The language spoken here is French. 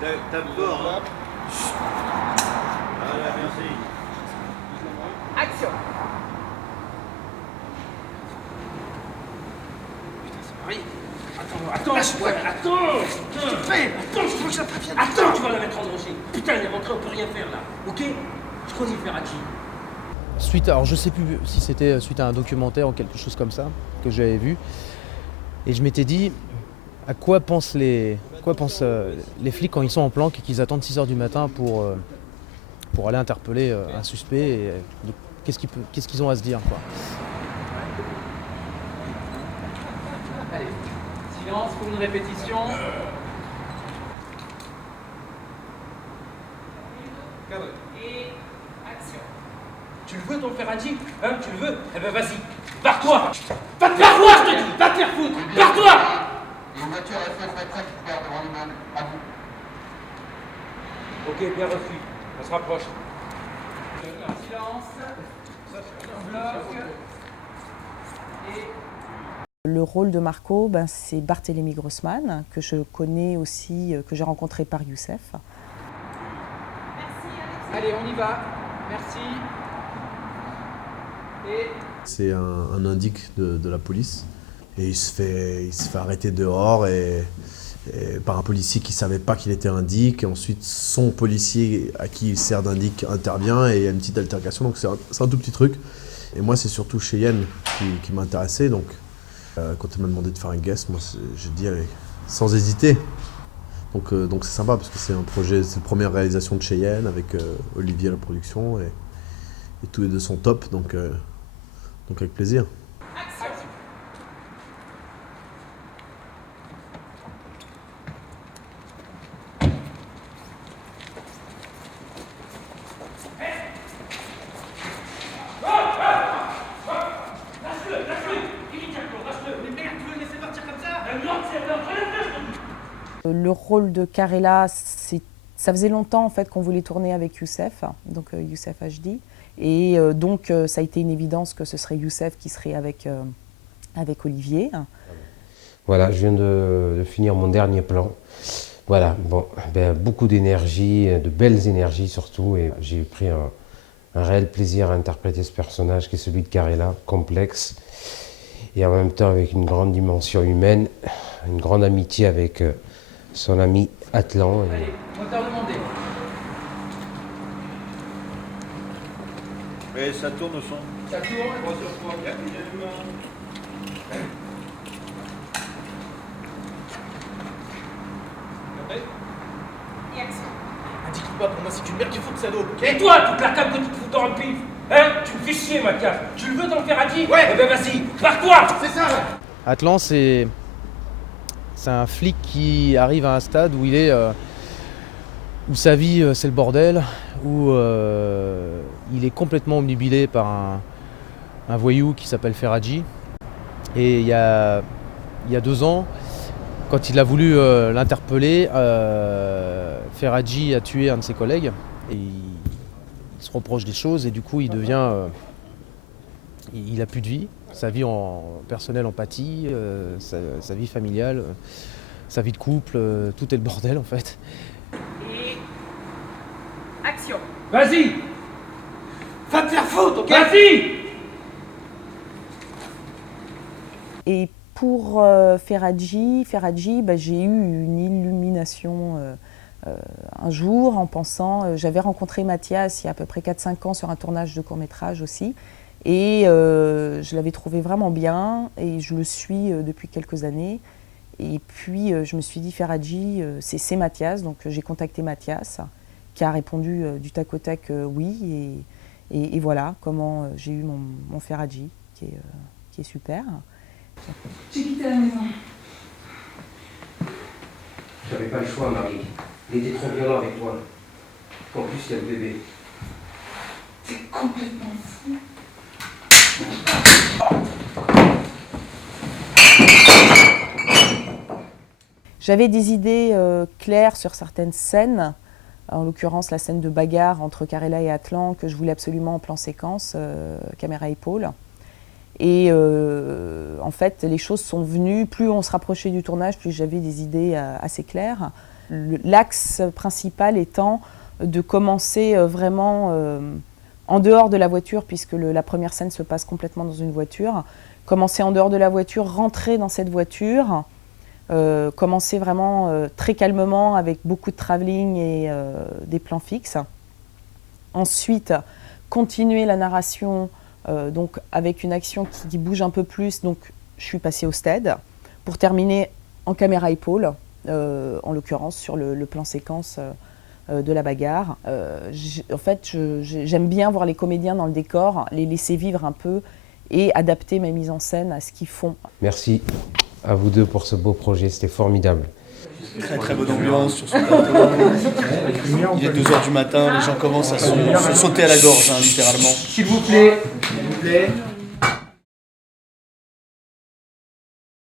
Tape fort, hein. Voilà, merci. Action. Marie, attends, je veux que ça vienne. Attends, tu vas la mettre en danger. Putain, elle est rentrée, on peut rien faire là. Ok? Je connais Ferracci. Alors je sais plus si c'était suite à un documentaire ou quelque chose comme ça que j'avais vu. Et je m'étais dit, à quoi pensent les flics quand ils sont en planque et qu'ils attendent 6 h du matin pour aller interpeller un suspect et qu'est-ce qu'ils ont à se dire, quoi. Allez, silence pour une répétition. Et action. Tu le veux ton Ferracci? Hein, tu le veux? Eh ben vas-y, barre-toi! Va te faire foutre, je te dis! Va te faire foutre! Barre-toi! Une voiture FF maîtresse qui part devant l'immeuble. À vous. Ok, bien reçu. On se rapproche. Silence. Bloc. Et Le rôle de Marco, c'est Barthélémy Grossman, que je connais aussi, que j'ai rencontré par Youssef. allez, on y va. Merci. Et C'est un indique de la police et il se fait arrêter dehors et par un policier qui ne savait pas qu'il était indique. Et ensuite, son policier à qui il sert d'indique intervient et il y a une petite altercation. Donc c'est un tout petit truc. Et moi, c'est surtout Cheyenne qui m'a intéressé. Donc quand elle m'a demandé de faire un guest, moi j'ai dit allez, sans hésiter. Donc c'est sympa parce que c'est un projet, c'est la première réalisation de Cheyenne avec Olivier à la production et tous les deux sont top. Donc avec plaisir. Le rôle de Carella, ça faisait longtemps en fait qu'on voulait tourner avec Youssef, donc Youssef HD. Et donc ça a été une évidence que ce serait Youssef qui serait avec Olivier. Voilà, je viens de finir mon dernier plan. Voilà, bon, beaucoup d'énergie, de belles énergies surtout, et j'ai pris un réel plaisir à interpréter ce personnage qui est celui de Carella, complexe, et en même temps avec une grande dimension humaine, une grande amitié avec son ami Atlan. allez, moteur demandé. Et ça tourne au son. Ça tourne. 3 sur 3. Et action. Dis-toi pas, pour moi c'est une merde qu'il faut que ça dope. Et toi, toute la table que tu te fous dans le pif? Hein? Tu me fais chier, Mathias. Tu le veux ton Ferracci? Ouais. Eh ben vas-y, barre-toi. C'est ça. Atlan, c'est un flic qui arrive à un stade où il est où sa vie c'est le bordel, où il est complètement omnubilé par un voyou qui s'appelle Ferracci. Et il y a 2 ans, quand il a voulu l'interpeller, Ferracci a tué un de ses collègues. Et il se reproche des choses et du coup il devient... il a plus de vie. Sa vie personnelle en pâtit, sa vie familiale, sa vie de couple, tout est le bordel en fait. Et action. Vas-y. Va te faire foutre, ok? Vas-y. Et pour Ferracci, j'ai eu une illumination un jour en pensant, j'avais rencontré Mathias il y a à peu près 4-5 ans sur un tournage de court-métrage aussi. Et je l'avais trouvé vraiment bien et je le suis depuis quelques années. Et puis je me suis dit Ferracci, c'est Mathias, donc j'ai contacté Mathias qui a répondu du tac au tac oui. Et voilà comment j'ai eu mon Ferracci qui est super. J'ai quitté la maison. Tu n'avais pas le choix, Marie. Il était trop violent avec toi. En plus, il y a le bébé. T'es complètement fou. J'avais des idées claires sur certaines scènes, en l'occurrence la scène de bagarre entre Carella et Atlan que je voulais absolument en plan séquence, caméra épaule. Et en fait, les choses sont venues, plus on se rapprochait du tournage, plus j'avais des idées assez claires. L'axe principal étant de commencer vraiment en dehors de la voiture, puisque la première scène se passe complètement dans une voiture. Commencer en dehors de la voiture, rentrer dans cette voiture, commencer vraiment très calmement avec beaucoup de travelling et des plans fixes. Ensuite, continuer la narration donc avec une action qui bouge un peu plus, donc je suis passée au stead, pour terminer en caméra épaule, en l'occurrence sur le plan séquence de la bagarre. En fait, j'aime bien voir les comédiens dans le décor, les laisser vivre un peu et adapter ma mise en scène à ce qu'ils font. Merci à vous deux pour ce beau projet, c'était formidable. Très très bonne ambiance sur ce plateau. Il est 2h du matin, les gens commencent à se sauter à la gorge, hein, littéralement. S'il vous plaît.